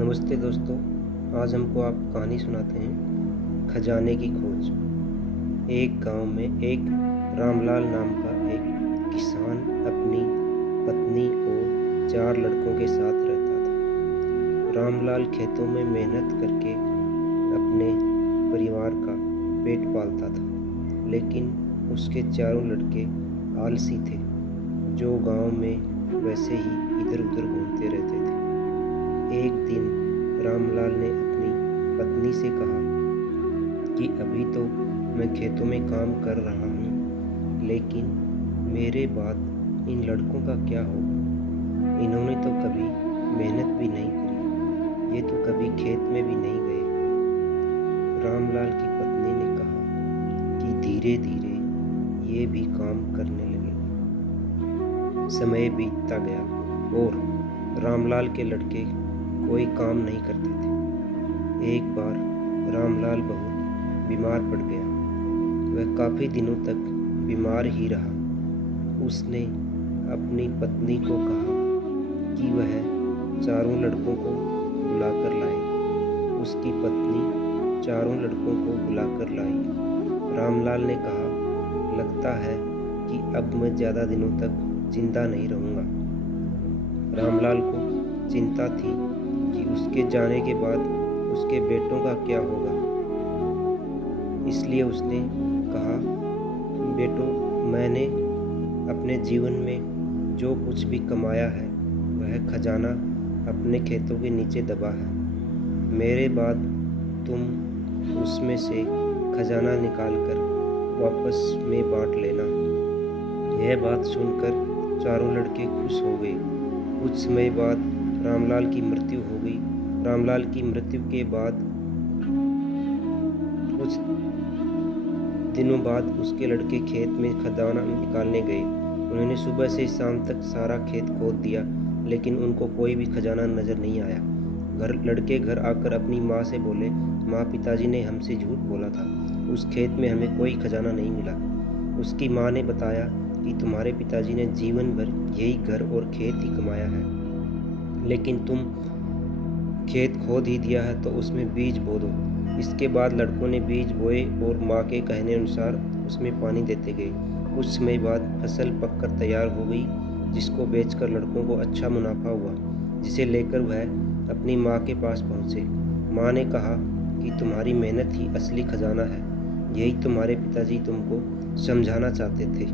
नमस्ते दोस्तों। आज हमको आप कहानी सुनाते हैं खजाने की खोज। एक गांव में एक रामलाल नाम का एक किसान अपनी पत्नी और 4 लड़कों के साथ रहता था। रामलाल खेतों में मेहनत करके अपने परिवार का पेट पालता था, लेकिन उसके चारों लड़के आलसी थे, जो गांव में वैसे ही इधर उधर घूमते रहते थे। एक दिन रामलाल ने अपनी पत्नी से कहा कि अभी तो मैं खेतों में काम कर रहा हूँ, लेकिन मेरे बाद इन लड़कों का क्या होगा? इन्होंने तो कभी मेहनत भी नहीं करी, ये तो कभी खेत में भी नहीं गए। रामलाल की पत्नी ने कहा कि धीरे धीरे ये भी काम करने लगे। समय बीतता गया और रामलाल के लड़के कोई काम नहीं करते थे। एक बार रामलाल बहुत बीमार पड़ गया। वह काफ़ी दिनों तक बीमार ही रहा। उसने अपनी पत्नी को कहा कि वह चारों लड़कों को बुलाकर लाए। उसकी पत्नी चारों लड़कों को बुलाकर लाई। रामलाल ने कहा, लगता है कि अब मैं ज़्यादा दिनों तक जिंदा नहीं रहूँगा। रामलाल को चिंता थी कि उसके जाने के बाद उसके बेटों का क्या होगा। इसलिए उसने कहा, बेटो, मैंने अपने जीवन में जो कुछ भी कमाया है वह खजाना अपने खेतों के नीचे दबा है। मेरे बाद तुम उसमें से खजाना निकालकर वापस में बांट लेना। यह बात सुनकर चारों लड़के खुश हो गए। कुछ समय बाद रामलाल की मृत्यु हो गई। रामलाल की मृत्यु के बाद कुछ दिनों बाद उसके लड़के खेत में खजाना निकालने गए। उन्होंने सुबह से शाम तक सारा खेत खोद दिया, लेकिन उनको कोई भी खजाना नजर नहीं आया। लड़के घर आकर अपनी माँ से बोले, माँ, पिताजी ने हमसे झूठ बोला था, उस खेत में हमें कोई खजाना नहीं मिला। उसकी माँ ने बताया कि तुम्हारे पिताजी ने जीवन भर यही घर और खेत ही कमाया है, लेकिन तुम खेत खोद ही दिया है तो उसमें बीज बो दो। इसके बाद लड़कों ने बीज बोए और माँ के कहने अनुसार उसमें पानी देते गए। कुछ समय बाद फसल पककर तैयार हो गई, जिसको बेचकर लड़कों को अच्छा मुनाफा हुआ, जिसे लेकर वह अपनी माँ के पास पहुँचे। माँ ने कहा कि तुम्हारी मेहनत ही असली खजाना है, यही तुम्हारे पिताजी तुमको समझाना चाहते थे।